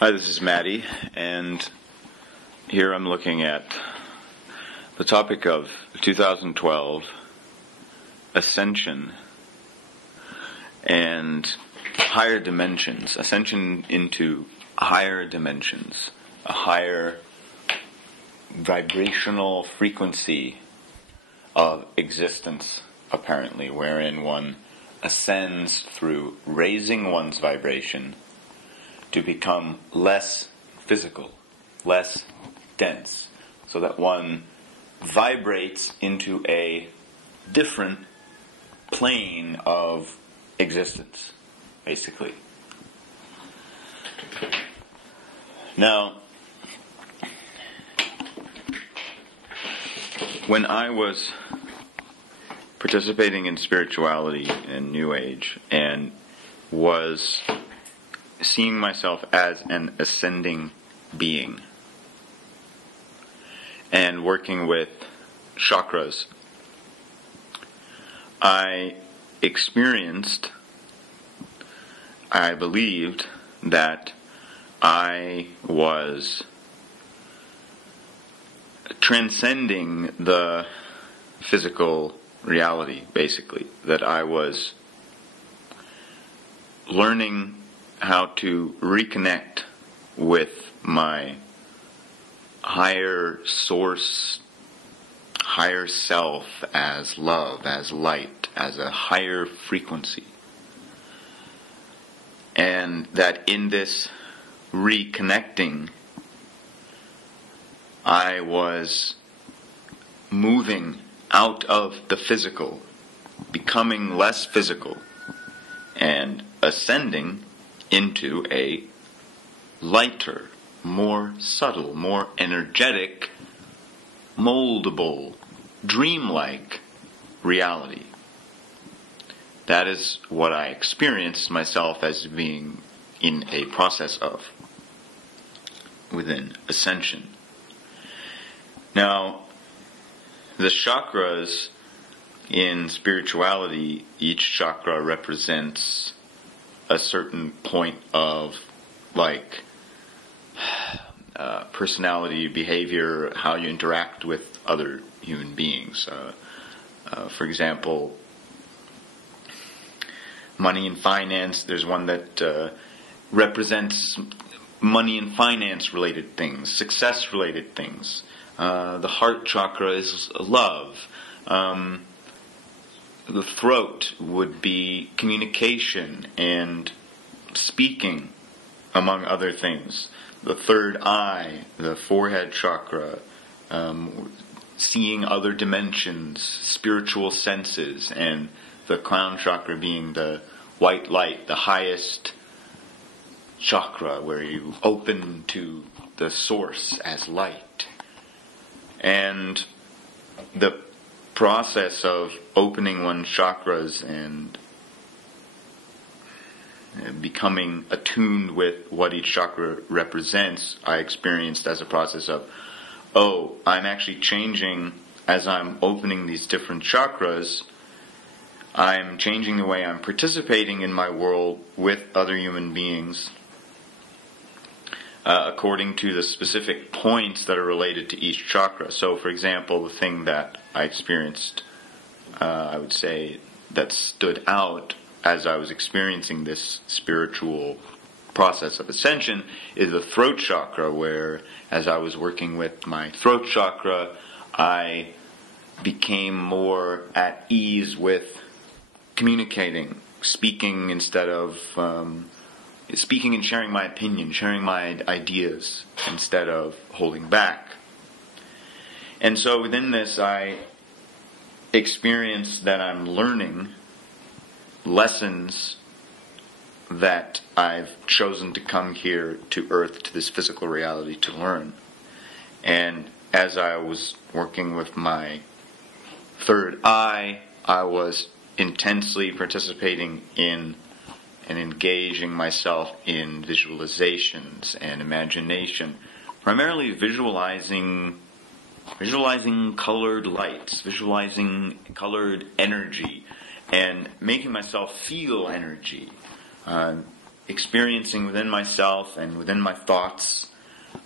Hi, this is Maddie, and here I'm looking at the topic of 2012 Ascension and higher dimensions, ascension into higher dimensions, a higher vibrational frequency of existence, apparently, wherein one ascends through raising one's vibration to become less physical, less dense, so that one vibrates into a different plane of existence, basically. Now, when I was participating in spirituality and New Age and was seeing myself as an ascending being and working with chakras, I believed that I was transcending the physical reality, basically, that I was learning how to reconnect with my higher source, higher self as love, as light, as a higher frequency. And that in this reconnecting, I was moving out of the physical, becoming less physical, and ascending into a lighter, more subtle, more energetic, moldable, dreamlike reality. That is what I experienced myself as being in a process of within Ascension. Now, the chakras in spirituality, each chakra represents a certain point of personality, behavior, how you interact with other human beings. For example, money and finance, there's one that represents money and finance related things, success related things. The heart chakra is love. The throat would be communication and speaking, among other things. The third eye, the forehead chakra, seeing other dimensions, spiritual senses, and the crown chakra being the white light, the highest chakra where you open to the source as light. And the process of opening one's chakras and becoming attuned with what each chakra represents, I experienced as a process of, I'm actually changing as I'm opening these different chakras. I'm changing the way I'm participating in my world with other human beings according to the specific points that are related to each chakra. So, for example, the thing that I experienced, I would say, that stood out as I was experiencing this spiritual process of ascension is the throat chakra, where as I was working with my throat chakra, I became more at ease with communicating, speaking instead of speaking and sharing my opinion, sharing my ideas instead of holding back. And so within this, I experience that I'm learning lessons that I've chosen to come here to Earth, to this physical reality, to learn. And as I was working with my third eye, I was intensely participating in and engaging myself in visualizations and imagination, primarily visualizing colored lights, visualizing colored energy, and making myself feel energy. experiencing within myself and within my thoughts,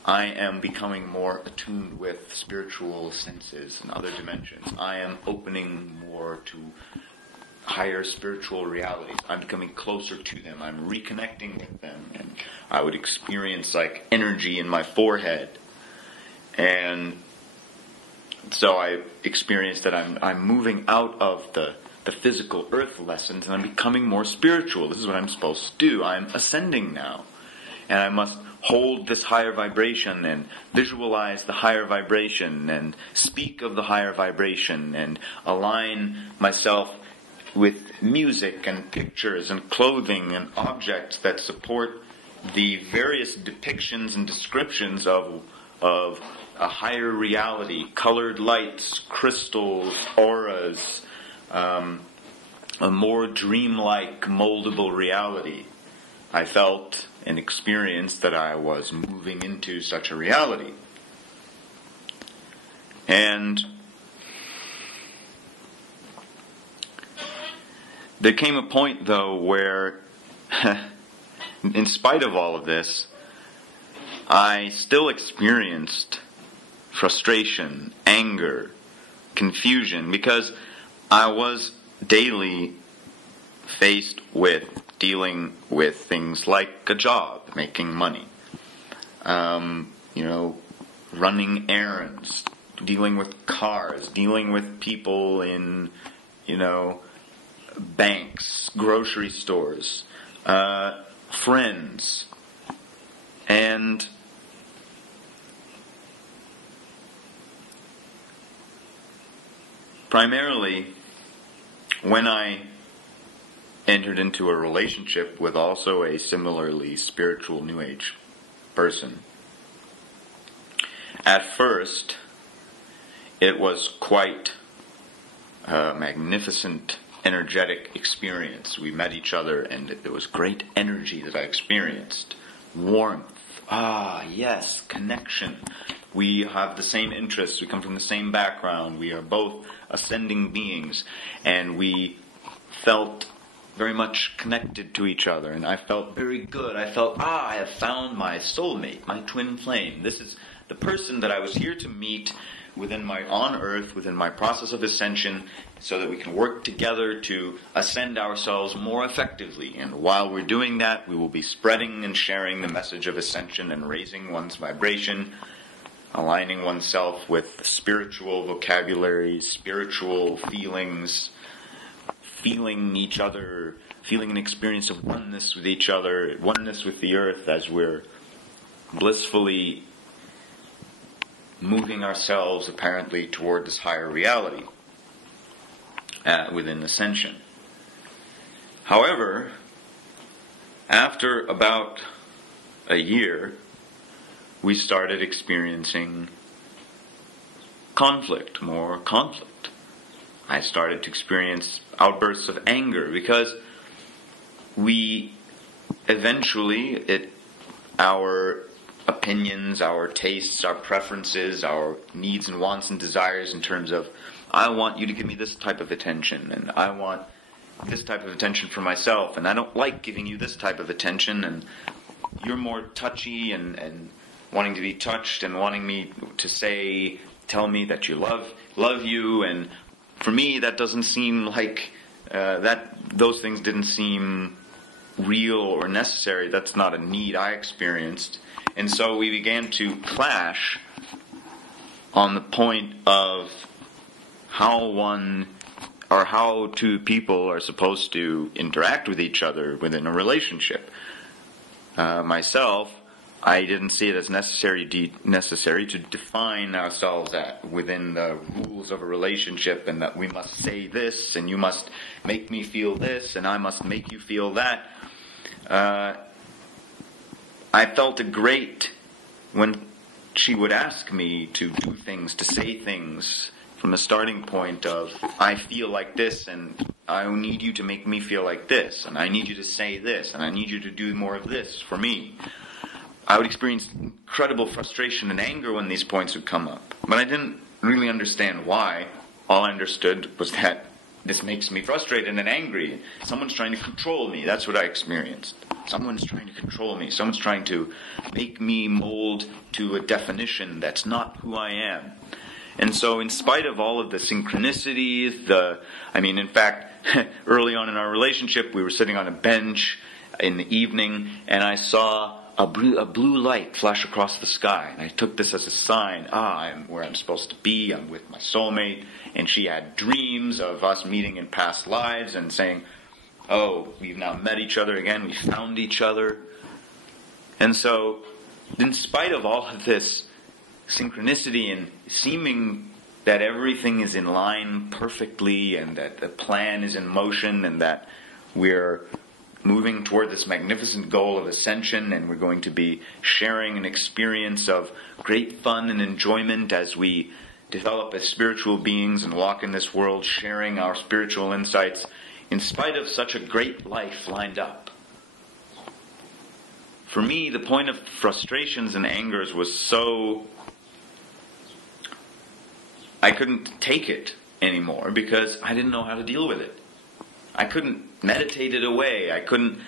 I am becoming more attuned with spiritual senses and other dimensions. I am opening more to higher spiritual realities. I'm becoming closer to them. I'm reconnecting with them. And I would experience like energy in my forehead. And so I experienced that I'm moving out of the physical earth lessons and I'm becoming more spiritual. This is what I'm supposed to do. I'm ascending now. And I must hold this higher vibration and visualize the higher vibration and speak of the higher vibration and align myself with music and pictures and clothing and objects that support the various depictions and descriptions of a higher reality, colored lights, crystals, auras, a more dreamlike, moldable reality. I felt and experienced that I was moving into such a reality. And there came a point, though, where, in spite of all of this, I still experienced frustration, anger, confusion, because I was daily faced with dealing with things like a job, making money, running errands, dealing with cars, dealing with people in, banks, grocery stores, friends, and primarily when I entered into a relationship with also a similarly spiritual New Age person, at first it was quite a magnificent, energetic experience. We met each other and there was great energy that I experienced. Warmth. Ah, yes, connection. We have the same interests. We come from the same background. We are both ascending beings. And we felt very much connected to each other. And I felt very good. I felt, I have found my soulmate, my twin flame. This is the person that I was here to meet within on earth, within my process of ascension, so that we can work together to ascend ourselves more effectively. And while we're doing that, we will be spreading and sharing the message of ascension and raising one's vibration, aligning oneself with spiritual vocabulary, spiritual feelings, feeling each other, feeling an experience of oneness with each other, oneness with the earth as we're blissfully moving ourselves apparently toward this higher reality within Ascension. However, after about a year, we started experiencing more conflict. I started to experience outbursts of anger because we eventually, our opinions, our tastes, our preferences, our needs and wants and desires in terms of, I want you to give me this type of attention, and I want this type of attention for myself, and I don't like giving you this type of attention, and you're more touchy and wanting to be touched and wanting me to tell me that you love you, and for me that doesn't seem like, those things didn't seem real or necessary. That's not a need I experienced. And so we began to clash on the point of how two people are supposed to interact with each other within a relationship. Myself, I didn't see it as necessary to define ourselves within the rules of a relationship, and that we must say this, and you must make me feel this, and I must make you feel that. I felt it great when she would ask me to do things, to say things from a starting point of, I feel like this, and I need you to make me feel like this, and I need you to say this, and I need you to do more of this for me. I would experience incredible frustration and anger when these points would come up. But I didn't really understand why. All I understood was that this makes me frustrated and angry. Someone's trying to control me. That's what I experienced. Someone's trying to control me. Someone's trying to make me mold to a definition that's not who I am. And so in spite of all of the synchronicities, in fact, early on in our relationship, we were sitting on a bench in the evening, and I saw a blue light flash across the sky. And I took this as a sign, I'm where I'm supposed to be, I'm with my soulmate. And she had dreams of us meeting in past lives and saying, we've now met each other again, we found each other. And so, in spite of all of this synchronicity and seeming that everything is in line perfectly and that the plan is in motion and that we're moving toward this magnificent goal of ascension, and we're going to be sharing an experience of great fun and enjoyment as we develop as spiritual beings and walk in this world sharing our spiritual insights, in spite of such a great life lined up. For me, the point of frustrations and angers was so... I couldn't take it anymore because I didn't know how to deal with it. I couldn't meditate it away. I couldn't...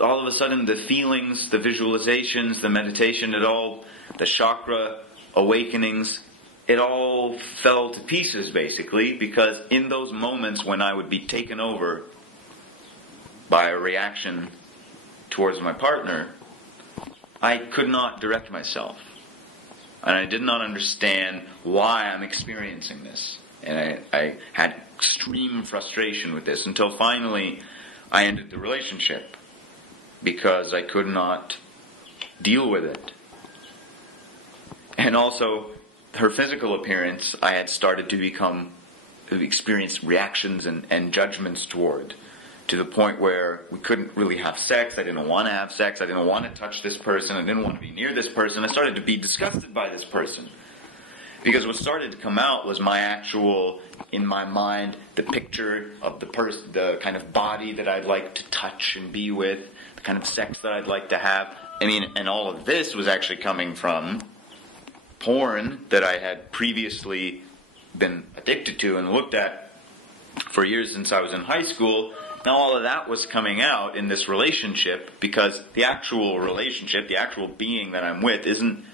all of a sudden, the feelings, the visualizations, the meditation, the chakra awakenings, it all fell to pieces, basically, because in those moments when I would be taken over by a reaction towards my partner, I could not direct myself. And I did not understand why I'm experiencing this. And I had extreme frustration with this until finally I ended the relationship because I could not deal with it. And also, her physical appearance, I had started to experience reactions and judgments toward, to the point where we couldn't really have sex. I didn't want to have sex. I didn't want to touch this person. I didn't want to be near this person. I started to be disgusted by this person. Because what started to come out was my actual, in my mind, the picture of the person, the kind of body that I'd like to touch and be with, the kind of sex that I'd like to have. And all of this was actually coming from porn that I had previously been addicted to and looked at for years since I was in high school. Now all of that was coming out in this relationship because the actual relationship, the actual being that I'm with, isn't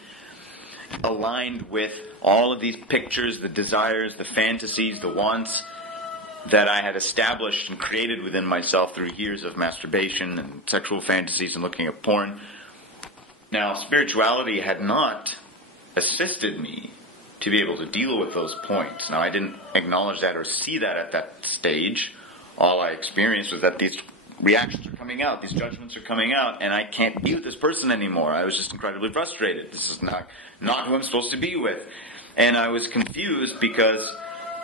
aligned with all of these pictures, the desires, the fantasies, the wants that I had established and created within myself through years of masturbation and sexual fantasies and looking at porn. Now, spirituality had not assisted me to be able to deal with those points. Now, I didn't acknowledge that or see that at that stage. All I experienced was that these reactions are coming out, these judgments are coming out, and I can't be with this person anymore. I was just incredibly frustrated. This is not who I'm supposed to be with. And I was confused because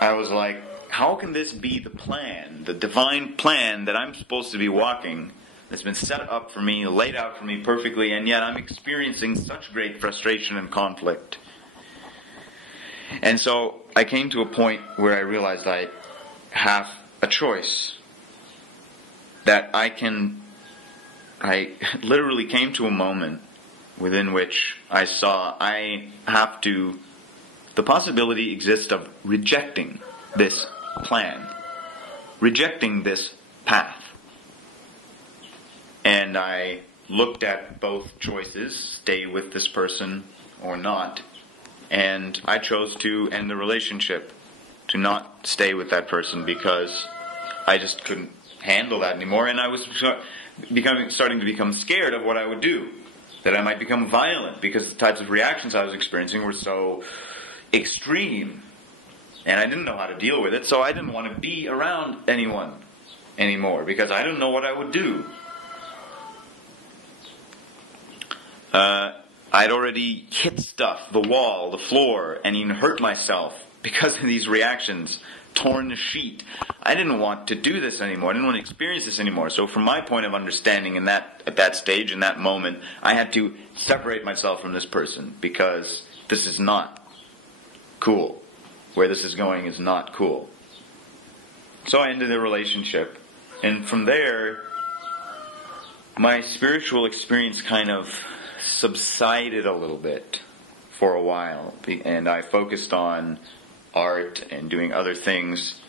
I was like, how can this be the plan, the divine plan that I'm supposed to be walking, that's been set up for me, laid out for me perfectly, and yet I'm experiencing such great frustration and conflict. And so I came to a point where I realized I have a choice. That I literally came to a moment within which I saw the possibility exists of rejecting this plan, rejecting this path. And I looked at both choices, stay with this person or not, and I chose to end the relationship, to not stay with that person because I just couldn't handle that anymore, and I was starting to become scared of what I would do, that I might become violent because the types of reactions I was experiencing were so extreme, and I didn't know how to deal with it, so I didn't want to be around anyone anymore because I didn't know what I would do. I'd already hit stuff, the wall, the floor, and even hurt myself because of these reactions. Torn the sheet. I didn't want to do this anymore. I didn't want to experience this anymore. So from my point of understanding at that stage, in that moment, I had to separate myself from this person because this is not cool. Where this is going is not cool. So I ended the relationship. And from there, my spiritual experience kind of subsided a little bit for a while. And I focused on art and doing other things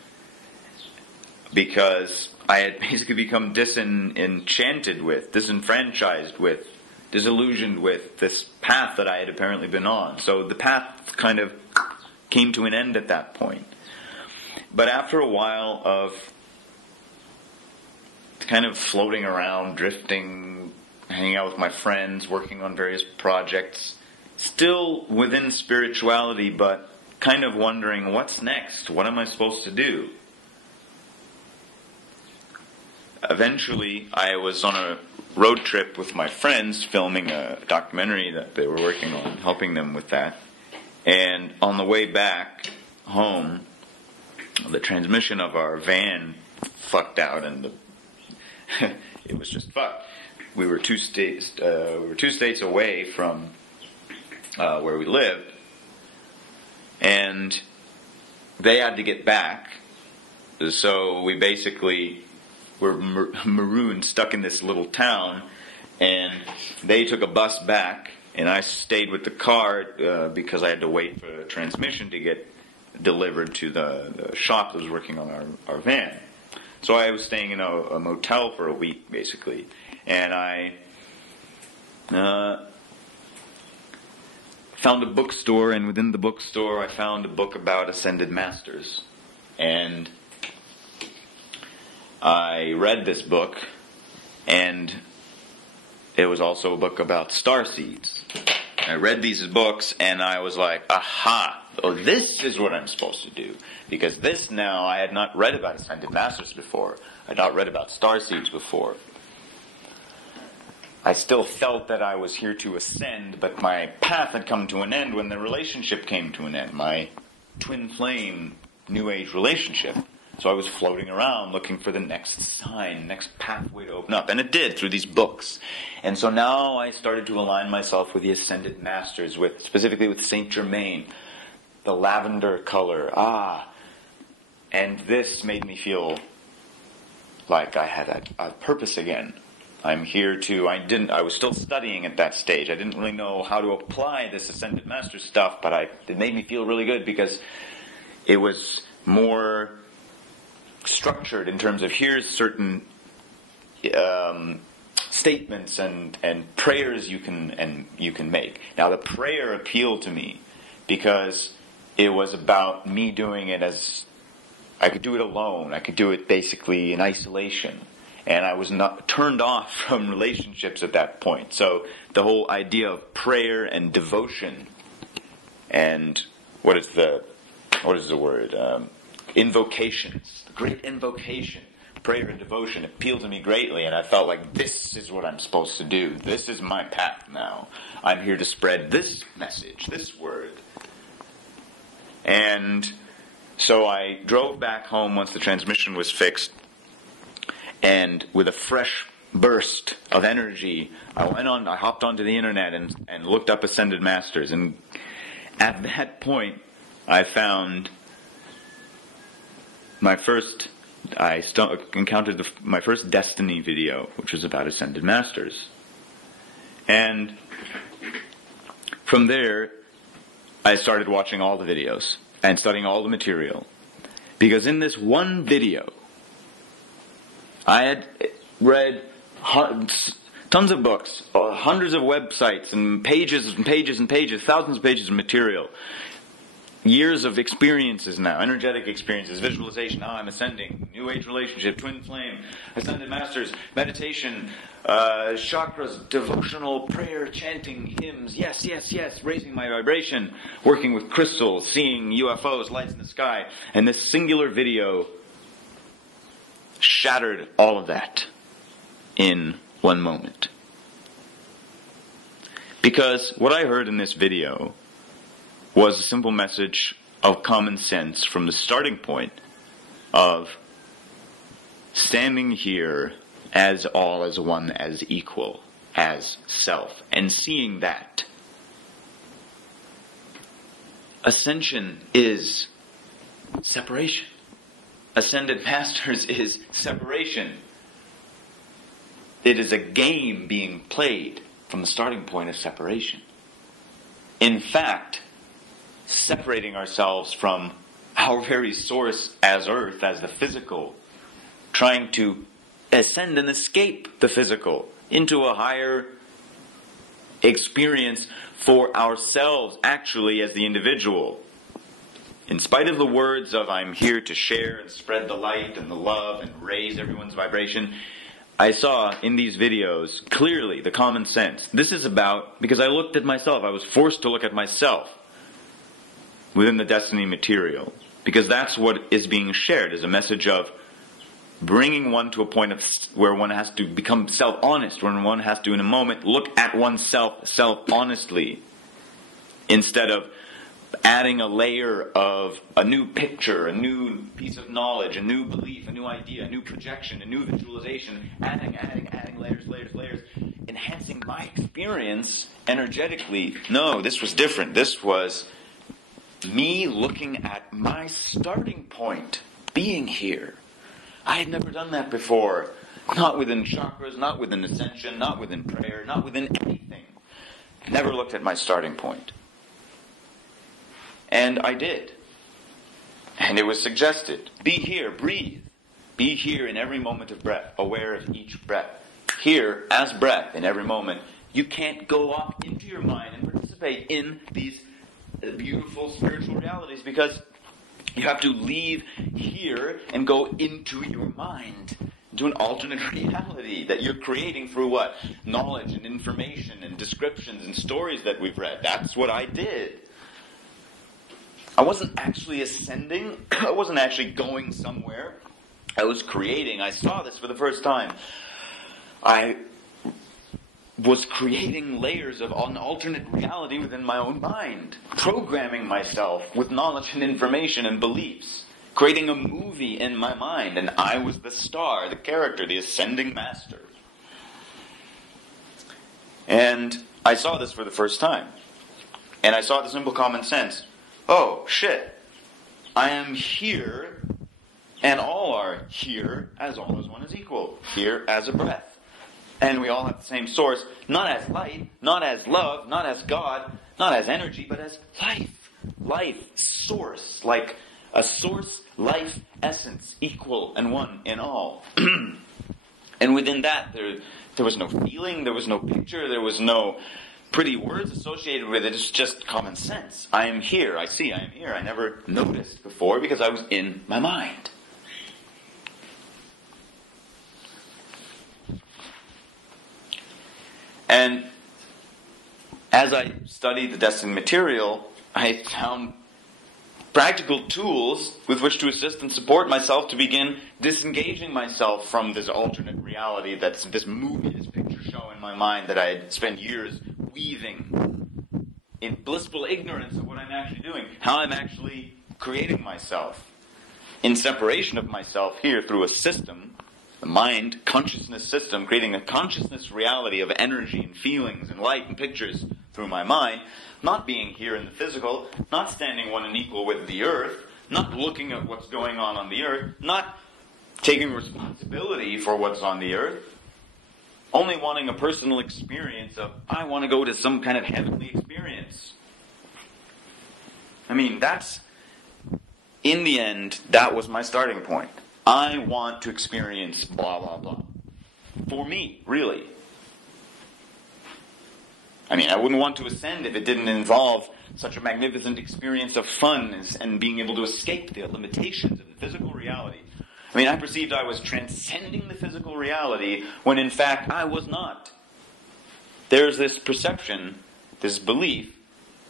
because I had basically become disenfranchised with, disillusioned with this path that I had apparently been on. So the path kind of came to an end at that point. But after a while of kind of floating around, drifting, hanging out with my friends, working on various projects, still within spirituality, but kind of wondering, what's next? What am I supposed to do? Eventually, I was on a road trip with my friends, filming a documentary that they were working on, helping them with that. And on the way back home, the transmission of our van fucked out, and it was just fucked. We were two states away from where we lived, and they had to get back. So we basically were marooned, stuck in this little town, and they took a bus back, and I stayed with the car because I had to wait for a transmission to get delivered to the shop that was working on our van. So I was staying in a motel for a week, basically, and I found a bookstore, and within the bookstore I found a book about Ascended Masters. And I read this book, and it was also a book about star seeds. I read these books, and I was like, aha, oh, this is what I'm supposed to do. Because this now, I had not read about Ascended Masters before. I had not read about star seeds before. I still felt that I was here to ascend, but my path had come to an end when the relationship came to an end. My twin flame, New Age relationship. So I was floating around looking for the next sign, next pathway to open up. And it did, through these books. And so now I started to align myself with the Ascended Masters, specifically with Saint Germain, the lavender color. And this made me feel like I had a purpose again. I'm here to, I was still studying at that stage. I didn't really know how to apply this Ascended Master stuff, but it made me feel really good because it was more structured in terms of here's certain statements and prayers you can make. Now the prayer appealed to me because it was about me doing it as I could do it alone. I could do it basically in isolation. And I was not turned off from relationships at that point. So the whole idea of prayer and devotion and what is the word? Invocations. The great invocation. Prayer and devotion appealed to me greatly, and I felt like this is what I'm supposed to do. This is my path now. I'm here to spread this message, this word. And so I drove back home once the transmission was fixed, and with a fresh burst of energy, I hopped onto the internet and looked up Ascended Masters, and at that point, I found encountered my first Desteni video, which was about Ascended Masters. And from there, I started watching all the videos and studying all the material. Because in this one video, I had read tons of books, hundreds of websites, and pages and pages and pages, thousands of pages of material. Years of experiences now, energetic experiences, visualization, I'm ascending, New Age relationship, twin flame, Ascended Masters, meditation, chakras, devotional prayer, chanting, hymns, yes, yes, yes, raising my vibration, working with crystals, seeing UFOs, lights in the sky. And this singular video shattered all of that in one moment. Because what I heard in this video was a simple message of common sense from the starting point of standing here as all, as one, as equal, as self, and seeing that. Ascension is separation. Ascended Masters is separation. It is a game being played from the starting point of separation. In fact, separating ourselves from our very source as Earth, as the physical, trying to ascend and escape the physical into a higher experience for ourselves, actually, as the individual. In spite of the words of I'm here to share and spread the light and the love and raise everyone's vibration, I saw in these videos clearly the common sense. This is about, because I looked at myself, I was forced to look at myself within the Destiny material. Because that's what is being shared, is a message of bringing one to a point of where one has to become self-honest, when one has to, in a moment, look at oneself self-honestly, instead of adding a layer of a new picture, a new piece of knowledge, a new belief, a new idea, a new projection, a new visualization, adding layers, enhancing my experience energetically. No, this was different. This was me looking at my starting point, being here. I had never done that before. Not within chakras, not within Ascension, not within prayer, not within anything. Never looked at my starting point. And I did. And it was suggested. Be here, breathe. Be here in every moment of breath, aware of each breath. Here, as breath, in every moment. You can't go off into your mind and participate in these beautiful spiritual realities, because you have to leave here and go into your mind, into an alternate reality that you're creating through what? Knowledge and information and descriptions and stories that we've read. That's what I did. I wasn't actually ascending. I wasn't actually going somewhere. I was creating. I saw this for the first time. I was creating layers of an alternate reality within my own mind, programming myself with knowledge and information and beliefs, creating a movie in my mind, and I was the star, the character, the ascending master. And I saw this for the first time, and I saw the simple common sense. Oh, shit, I am here, and all are here, as all is one is equal, here as a breath. And we all have the same source, not as light, not as love, not as God, not as energy, but as life. Life, source, like a source, life, essence, equal and one in all. And within that, there was no feeling, there was no picture, there was no pretty words associated with it. It's just common sense. I am here, I see, I am here. I never noticed before because I was in my mind. And as I studied the Destiny material, I found practical tools with which to assist and support myself to begin disengaging myself from this alternate reality, that's this movie, this picture show in my mind that I had spent years weaving in blissful ignorance of what I'm actually doing, how I'm actually creating myself, in separation of myself here through a system, the mind, consciousness system, creating a consciousness reality of energy and feelings and light and pictures through my mind, not being here in the physical, not standing one and equal with the earth, not looking at what's going on the earth, not taking responsibility for what's on the earth, only wanting a personal experience of, I want to go to some kind of heavenly experience. I mean, that's, in the end, that was my starting point. I want to experience blah, blah, blah. For me, really. I mean, I wouldn't want to ascend if it didn't involve such a magnificent experience of fun and being able to escape the limitations of the physical reality. I mean, I perceived I was transcending the physical reality when in fact I was not. There's this perception, this belief,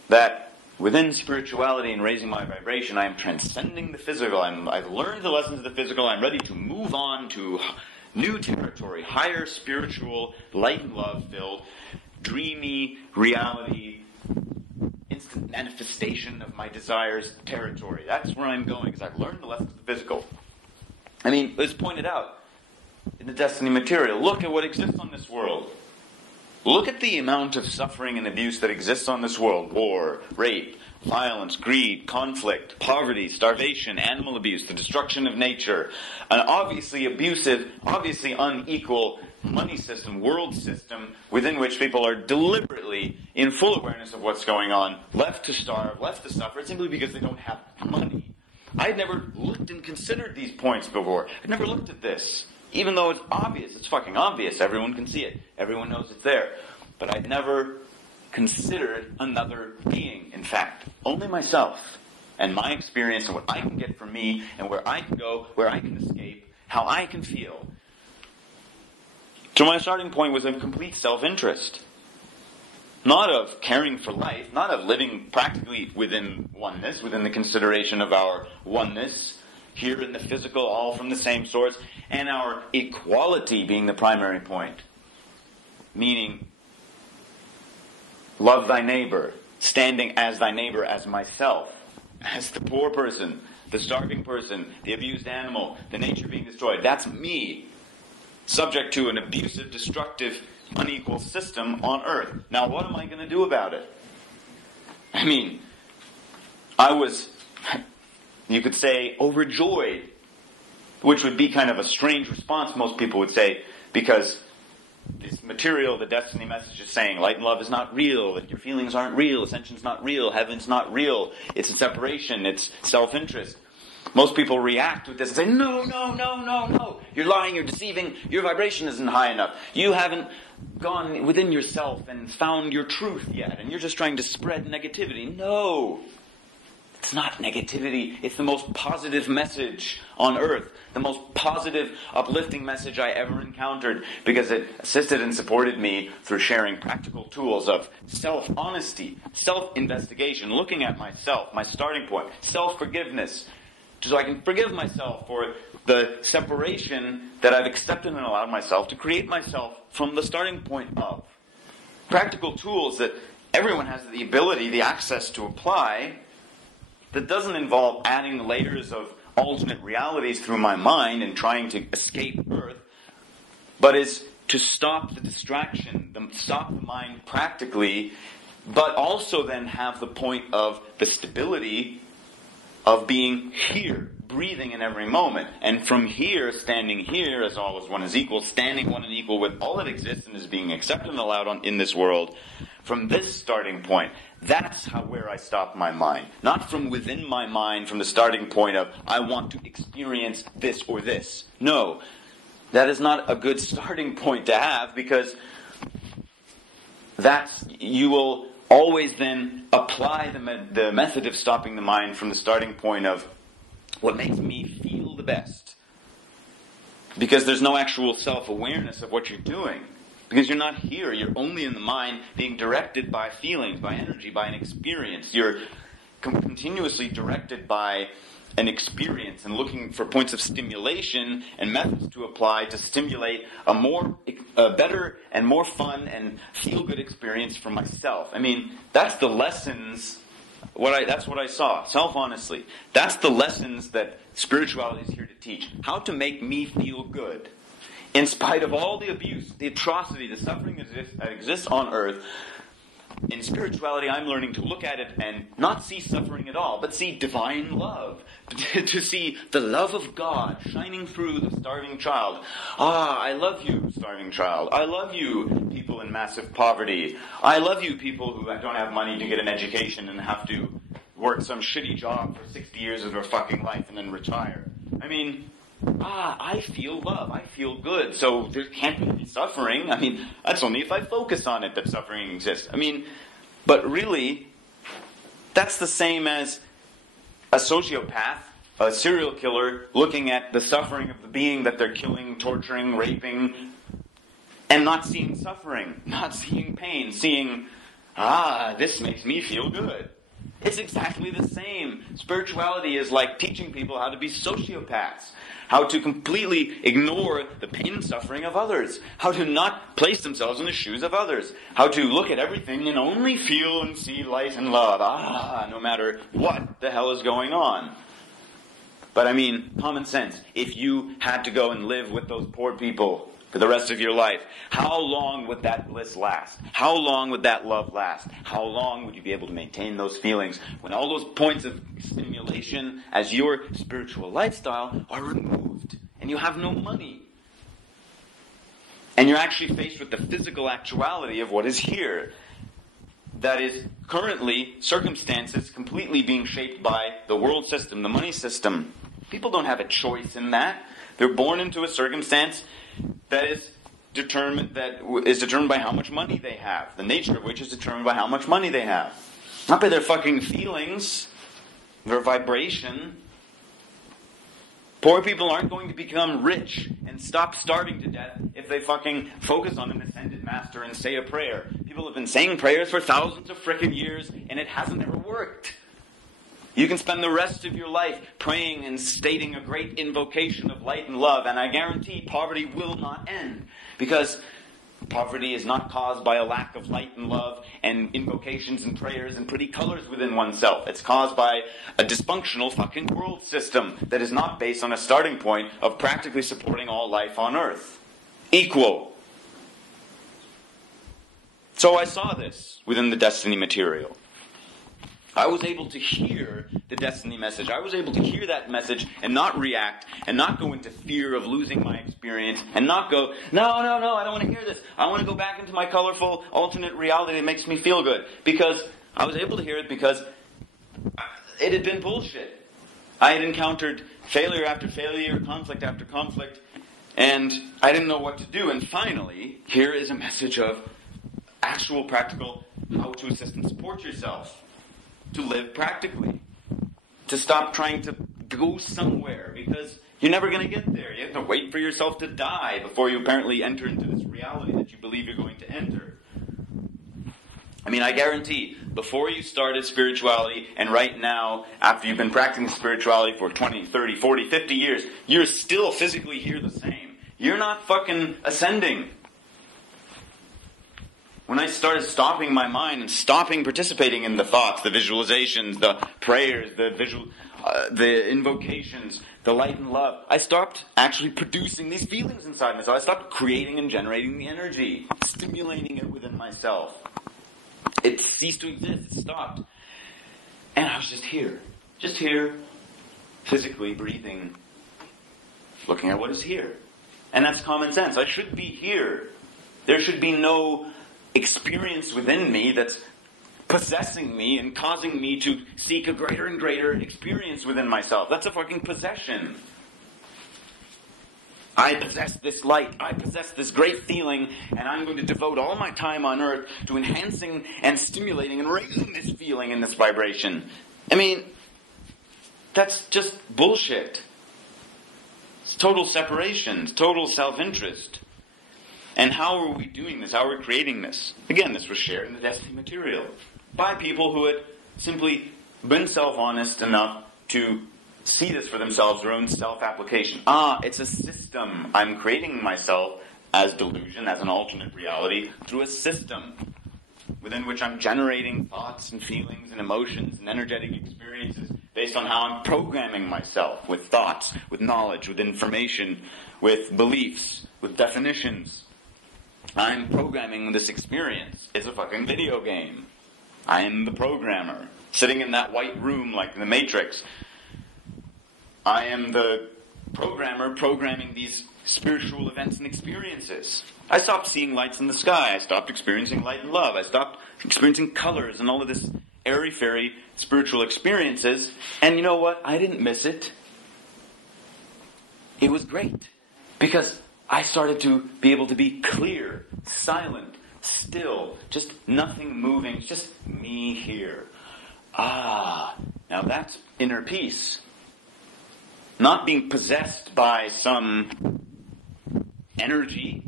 that within spirituality and raising my vibration, I am transcending the physical. I've learned the lessons of the physical. I'm ready to move on to new territory, higher spiritual, light and love-filled, dreamy reality, instant manifestation of my desires territory. That's where I'm going, because I've learned the lessons of the physical. I mean, it's pointed out in the Destiny material. Look at what exists on this world. Look at the amount of suffering and abuse that exists on this world. War, rape, violence, greed, conflict, poverty, starvation, animal abuse, the destruction of nature, an obviously abusive, obviously unequal money system, world system, within which people are deliberately in full awareness of what's going on, left to starve, left to suffer, simply because they don't have money. I had never looked and considered these points before. I'd never looked at this. Even though it's obvious, it's fucking obvious. Everyone can see it. Everyone knows it's there. But I'd never considered another being, in fact. Only myself and my experience and what I can get from me and where I can go, where I can escape, how I can feel. So my starting point was a complete self-interest. Not of caring for life, not of living practically within oneness, within the consideration of our oneness, here in the physical, all from the same source, and our equality being the primary point. Meaning, love thy neighbor, standing as thy neighbor as myself, as the poor person, the starving person, the abused animal, the nature being destroyed. That's me, subject to an abusive, destructive, unequal system on earth. Now, what am I going to do about it? I mean, I was, you could say, overjoyed, which would be kind of a strange response, most people would say, because this material, the Desteni message is saying, light and love is not real, that your feelings aren't real, ascension's not real, heaven's not real, it's a separation, it's self-interest. Most people react with this and say, no, no, no, no, no. You're lying, you're deceiving, your vibration isn't high enough. You haven't gone within yourself and found your truth yet, and you're just trying to spread negativity. No. It's not negativity. It's the most positive message on earth. The most positive, uplifting message I ever encountered, because it assisted and supported me through sharing practical tools of self-honesty, self-investigation, looking at myself, my starting point, self-forgiveness, so I can forgive myself for the separation that I've accepted and allowed myself to create myself from the starting point of. Practical tools that everyone has the ability, the access to apply, that doesn't involve adding layers of alternate realities through my mind and trying to escape Earth, but is to stop the distraction, stop the mind practically, but also then have the point of the stability of being here, breathing in every moment. And from here, standing here, as all is one is equal, standing one and equal with all that exists and is being accepted and allowed in this world, from this starting point, that's where I stop my mind. Not from within my mind, from the starting point of, I want to experience this or this. No, that is not a good starting point to have, because you will always then apply the method of stopping the mind from the starting point of what makes me feel the best. Because there's no actual self-awareness of what you're doing. Because you're not here. You're only in the mind being directed by feelings, by energy, by an experience. You're continuously directed by an experience and looking for points of stimulation and methods to apply to stimulate a better and more fun and feel-good experience for myself. I mean, that's the lessons, that's what I saw, self-honestly. That's the lessons that spirituality is here to teach. How to make me feel good. In spite of all the abuse, the atrocity, the suffering that exists on earth, in spirituality I'm learning to look at it and not see suffering at all, but see divine love. To see the love of God shining through the starving child. I love you, starving child. I love you, people in massive poverty. I love you, people who don't have money to get an education and have to work some shitty job for 60 years of their fucking life and then retire. I mean, I feel love. I feel good. So there can't be any suffering. I mean, that's only if I focus on it that suffering exists. I mean, but really, that's the same as a sociopath, a serial killer, looking at the suffering of the being that they're killing, torturing, raping, and not seeing suffering, not seeing pain, seeing, this makes me feel good. It's exactly the same. Spirituality is like teaching people how to be sociopaths, how to completely ignore the pain and suffering of others, how to not place themselves in the shoes of others, how to look at everything and only feel and see light and love, no matter what the hell is going on. But I mean, common sense, if you had to go and live with those poor people for the rest of your life, how long would that bliss last? How long would that love last? How long would you be able to maintain those feelings when all those points of stimulation as your spiritual lifestyle are removed and you have no money? And you're actually faced with the physical actuality of what is here. that is currently circumstances completely being shaped by the world system, the money system. People don't have a choice in that. They're born into a circumstance that is determined by how much money they have. The nature of which is determined by how much money they have. Not by their fucking feelings, their vibration. Poor people aren't going to become rich and stop starving to death if they fucking focus on an ascended master and say a prayer. People have been saying prayers for thousands of frickin' years and it hasn't ever worked. You can spend the rest of your life praying and stating a great invocation of light and love, and I guarantee poverty will not end. Because poverty is not caused by a lack of light and love and invocations and prayers and pretty colors within oneself. It's caused by a dysfunctional fucking world system that is not based on a starting point of practically supporting all life on Earth. Equal. So I saw this within the Destiny material. I was able to hear the Destiny message. I was able to hear that message and not react and not go into fear of losing my experience and not go, no, I don't want to hear this. I want to go back into my colorful alternate reality that makes me feel good. Because I was able to hear it because it had been bullshit. I had encountered failure after failure, conflict after conflict, and I didn't know what to do. And finally, here is a message of actual practical how to assist and support yourself. To live practically. To stop trying to go somewhere, because you're never going to get there. You have to wait for yourself to die before you apparently enter into this reality that you believe you're going to enter. I mean, I guarantee, before you started spirituality, and right now, after you've been practicing spirituality for 20, 30, 40, 50 years, you're still physically here the same. You're not fucking ascending. When I started stopping my mind and stopping participating in the thoughts, the visualizations, the prayers, the invocations, the light and love, I stopped actually producing these feelings inside myself. I stopped creating and generating the energy, stimulating it within myself. It ceased to exist. It stopped. And I was just here, physically breathing, looking at what is here. And that's common sense. I should be here. There should be no experience within me that's possessing me and causing me to seek a greater and greater experience within myself. That's a fucking possession. I possess this light, I possess this great feeling, and I'm going to devote all my time on Earth to enhancing and stimulating and raising this feeling and this vibration. I mean, that's just bullshit. It's total separation, it's total self-interest. And how are we doing this? How are we creating this? Again, this was shared in the Destiny material by people who had simply been self-honest enough to see this for themselves, their own self-application. It's a system. I'm creating myself as delusion, as an alternate reality, through a system within which I'm generating thoughts and feelings and emotions and energetic experiences based on how I'm programming myself with thoughts, with knowledge, with information, with beliefs, with definitions. I'm programming this experience. It's a fucking video game. I am the programmer, sitting in that white room like in the Matrix. I am the programmer programming these spiritual events and experiences. I stopped seeing lights in the sky. I stopped experiencing light and love. I stopped experiencing colors and all of this airy-fairy spiritual experiences. And you know what? I didn't miss it. It was great. Because I started to be able to be clear, silent, still, just nothing moving, just me here. Now that's inner peace. Not being possessed by some energy.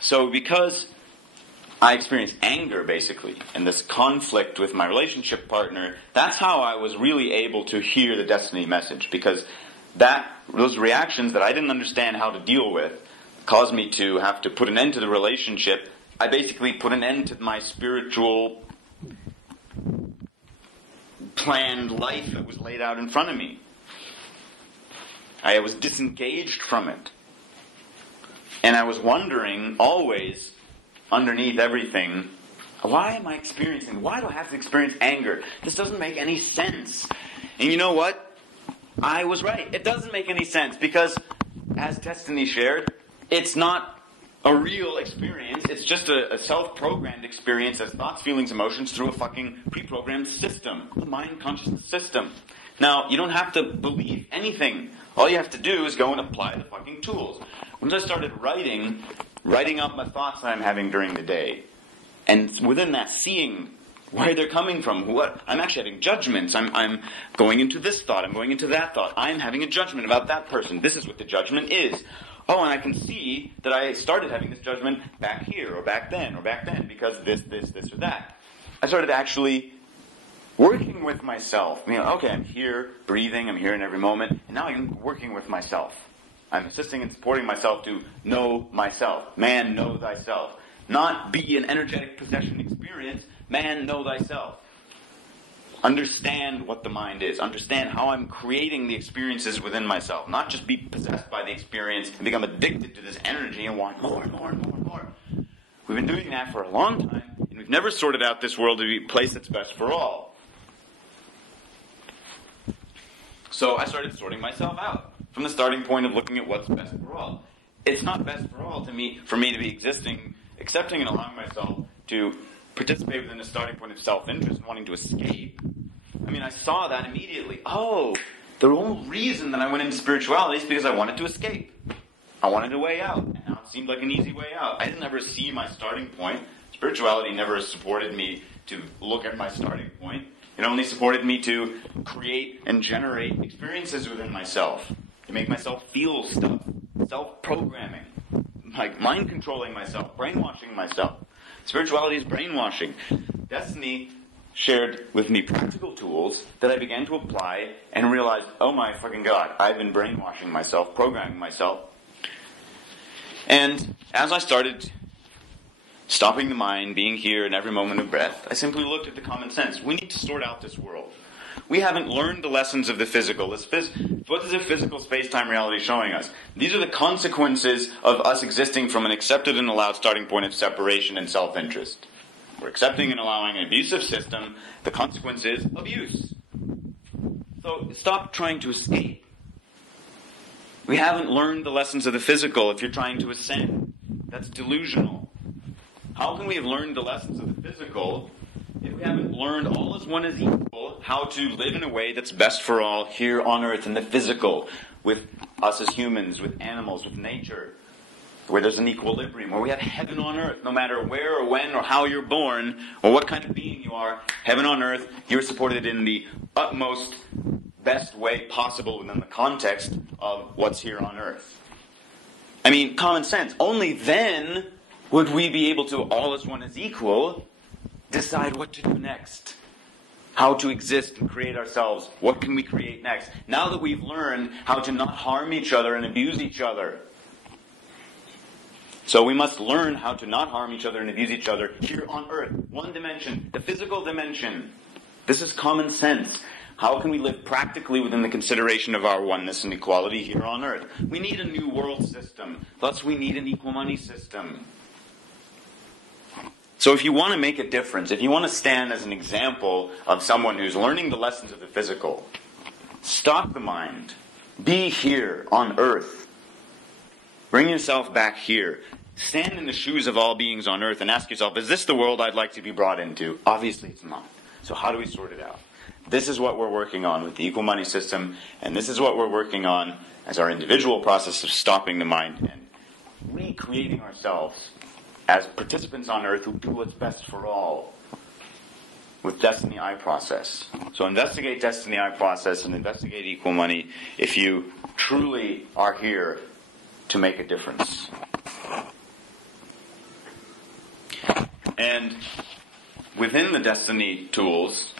So because I experienced anger, basically, and this conflict with my relationship partner, that's how I was really able to hear the Destiny message, because those reactions that I didn't understand how to deal with caused me to have to put an end to the relationship. I basically put an end to my spiritual planned life that was laid out in front of me. I was disengaged from it. And I was wondering, always, underneath everything, why am I why do I have to experience anger? This doesn't make any sense. And you know what? I was right. It doesn't make any sense, because as Desteni shared, it's not a real experience. It's just a self-programmed experience as thoughts, feelings, emotions through a fucking pre-programmed system, the mind consciousness system. Now, you don't have to believe anything. All you have to do is go and apply the fucking tools. Once I started writing out my thoughts that I'm having during the day, and within that, seeing where they're coming from, what I'm actually having judgments. I'm going into this thought, I'm going into that thought. I'm having a judgment about that person. This is what the judgment is. Oh, and I can see that I started having this judgment back here, or back then, because this, or that. I started actually working with myself. Okay, I'm here, breathing, I'm here in every moment, and now I'm working with myself. I'm assisting and supporting myself to know myself. Man, know thyself. Not be an energetic possession experience. Man, know thyself. Understand what the mind is. Understand how I'm creating the experiences within myself. Not just be possessed by the experience and become addicted to this energy and want more and more and more and more. We've been doing that for a long time, and we've never sorted out this world to be a place that's best for all. So I started sorting myself out from the starting point of looking at what's best for all. It's not best for all for me to be accepting and allowing myself to participate within the starting point of self-interest and wanting to escape. I saw that immediately. Oh, the whole reason that I went into spirituality is because I wanted to escape. I wanted a way out. And now it seemed like an easy way out. I didn't ever see my starting point. Spirituality never supported me to look at my starting point. It only supported me to create and generate experiences within myself. To make myself feel stuff. Self-programming. Like mind-controlling myself. Brainwashing myself. Spirituality is brainwashing. Desteni shared with me practical tools that I began to apply and realized, oh my fucking God, I've been brainwashing myself, programming myself. And as I started stopping the mind, being here in every moment of breath, I simply looked at the common sense. We need to sort out this world. We haven't learned the lessons of the physical. What is a physical space-time reality showing us? These are the consequences of us existing from an accepted and allowed starting point of separation and self-interest. We're accepting and allowing an abusive system. The consequence is abuse. So stop trying to escape. We haven't learned the lessons of the physical if you're trying to ascend. That's delusional. How can we have learned the lessons of the physical if we haven't learned all as one is equal, how to live in a way that's best for all here on earth in the physical, with us as humans, with animals, with nature, where there's an equilibrium, where we have heaven on earth, no matter where or when or how you're born, or what kind of being you are, heaven on earth, you're supported in the utmost best way possible within the context of what's here on earth. Common sense. Only then would we be able to, all as one is equal, decide what to do next. How to exist and create ourselves. What can we create next? Now that we've learned how to not harm each other and abuse each other. So we must learn how to not harm each other and abuse each other here on earth. One dimension. The physical dimension. This is common sense. How can we live practically within the consideration of our oneness and equality here on earth? We need a new world system. Thus we need an equal money system. So if you want to make a difference, if you want to stand as an example of someone who's learning the lessons of the physical, stop the mind. Be here on earth. Bring yourself back here. Stand in the shoes of all beings on earth and ask yourself, is this the world I'd like to be brought into? Obviously it's not. So how do we sort it out? This is what we're working on with the equal money system, and this is what we're working on as our individual process of stopping the mind and recreating ourselves as participants on earth who do what's best for all with Desteni I process. So investigate Desteni I process and investigate equal money if you truly are here to make a difference. And within the Desteni tools,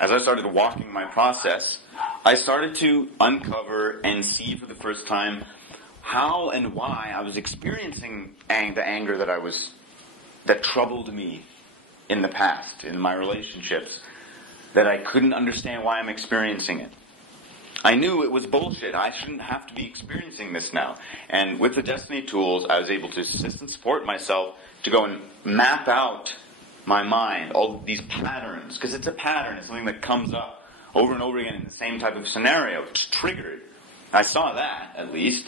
as I started walking my process, I started to uncover and see for the first time how and why I was experiencing the anger that troubled me in the past, in my relationships, that I couldn't understand why I'm experiencing it. I knew it was bullshit. I shouldn't have to be experiencing this now. And with the Desteni tools, I was able to assist and support myself to go and map out my mind, all these patterns, because it's a pattern. It's something that comes up over and over again in the same type of scenario. It's triggered. I saw that, at least.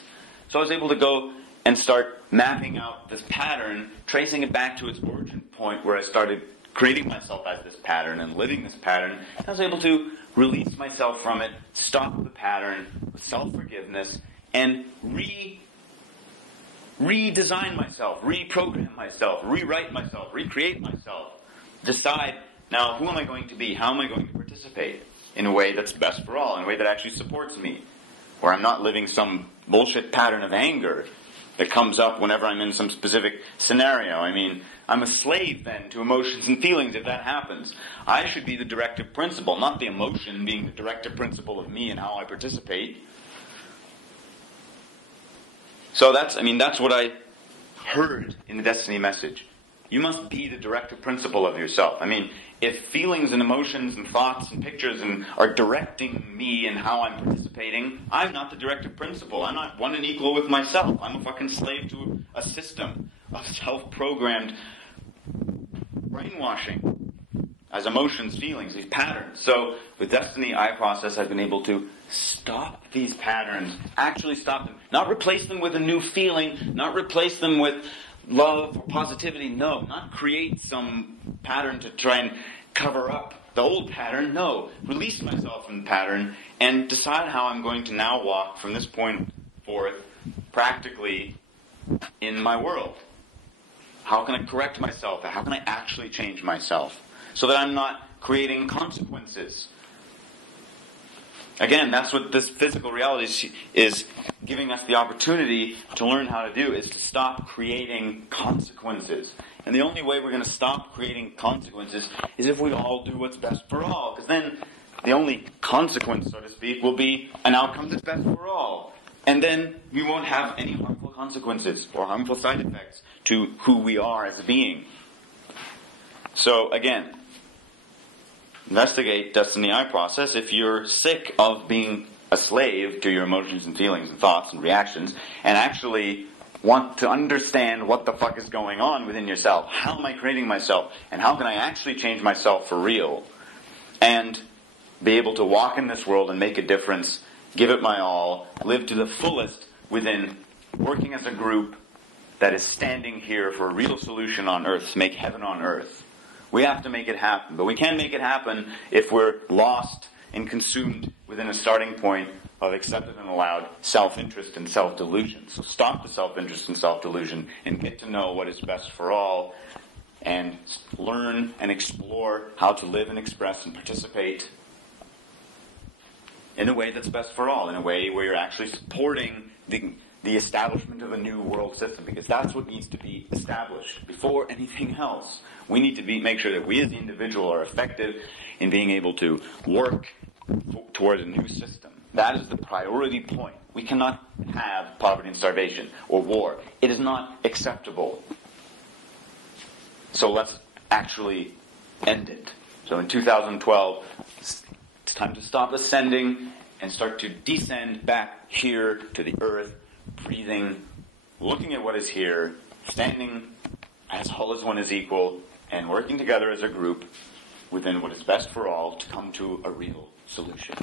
So I was able to go and start mapping out this pattern, tracing it back to its origin point where I started creating myself as this pattern and living this pattern. I was able to release myself from it, stop the pattern with self-forgiveness, and redesign myself, reprogram myself, rewrite myself, recreate myself. Decide, now, who am I going to be? How am I going to participate in a way that's best for all, in a way that actually supports me, where I'm not living some bullshit pattern of anger that comes up whenever I'm in some specific scenario. I mean, I'm a slave then to emotions and feelings if that happens. I should be the directive principle, not the emotion being the directive principle of me and how I participate. So that's what I heard in the Destiny message. You must be the directive principle of yourself. I mean, if feelings and emotions and thoughts and pictures are directing me and how I'm participating, I'm not the directive principle. I'm not one and equal with myself. I'm a fucking slave to a system of self-programmed brainwashing as emotions, feelings, these patterns. So with Destiny I process, I've been able to stop these patterns, actually stop them. Not replace them with a new feeling, not replace them with love or positivity, no. Not create some pattern to try and cover up the old pattern, no. Release myself from the pattern and decide how I'm going to now walk from this point forth practically in my world. How can I correct myself? How can I actually change myself so that I'm not creating consequences? Again, that's what this physical reality is giving us the opportunity to learn how to do, is to stop creating consequences. And the only way we're going to stop creating consequences is if we all do what's best for all. Because then the only consequence, so to speak, will be an outcome that's best for all. And then we won't have any harmful consequences or harmful side effects to who we are as a being. So again, investigate Destiny I process if you're sick of being a slave to your emotions and feelings and thoughts and reactions, and actually want to understand what the fuck is going on within yourself. How am I creating myself? And how can I actually change myself for real? And be able to walk in this world and make a difference, give it my all, live to the fullest within working as a group that is standing here for a real solution on earth, to make heaven on earth. We have to make it happen, but we can't make it happen if we're lost and consumed within a starting point of accepted and allowed self-interest and self-delusion. So stop the self-interest and self-delusion and get to know what is best for all, and learn and explore how to live and express and participate in a way that's best for all, in a way where you're actually supporting the establishment of a new world system, because that's what needs to be established before anything else. We need to make sure that we as the individual are effective in being able to work towards a new system. That is the priority point. We cannot have poverty and starvation or war. It is not acceptable. So let's actually end it. So in 2012, it's time to stop ascending and start to descend back here to the earth, breathing, looking at what is here, standing as whole as one is equal, and working together as a group within what is best for all to come to a real solution.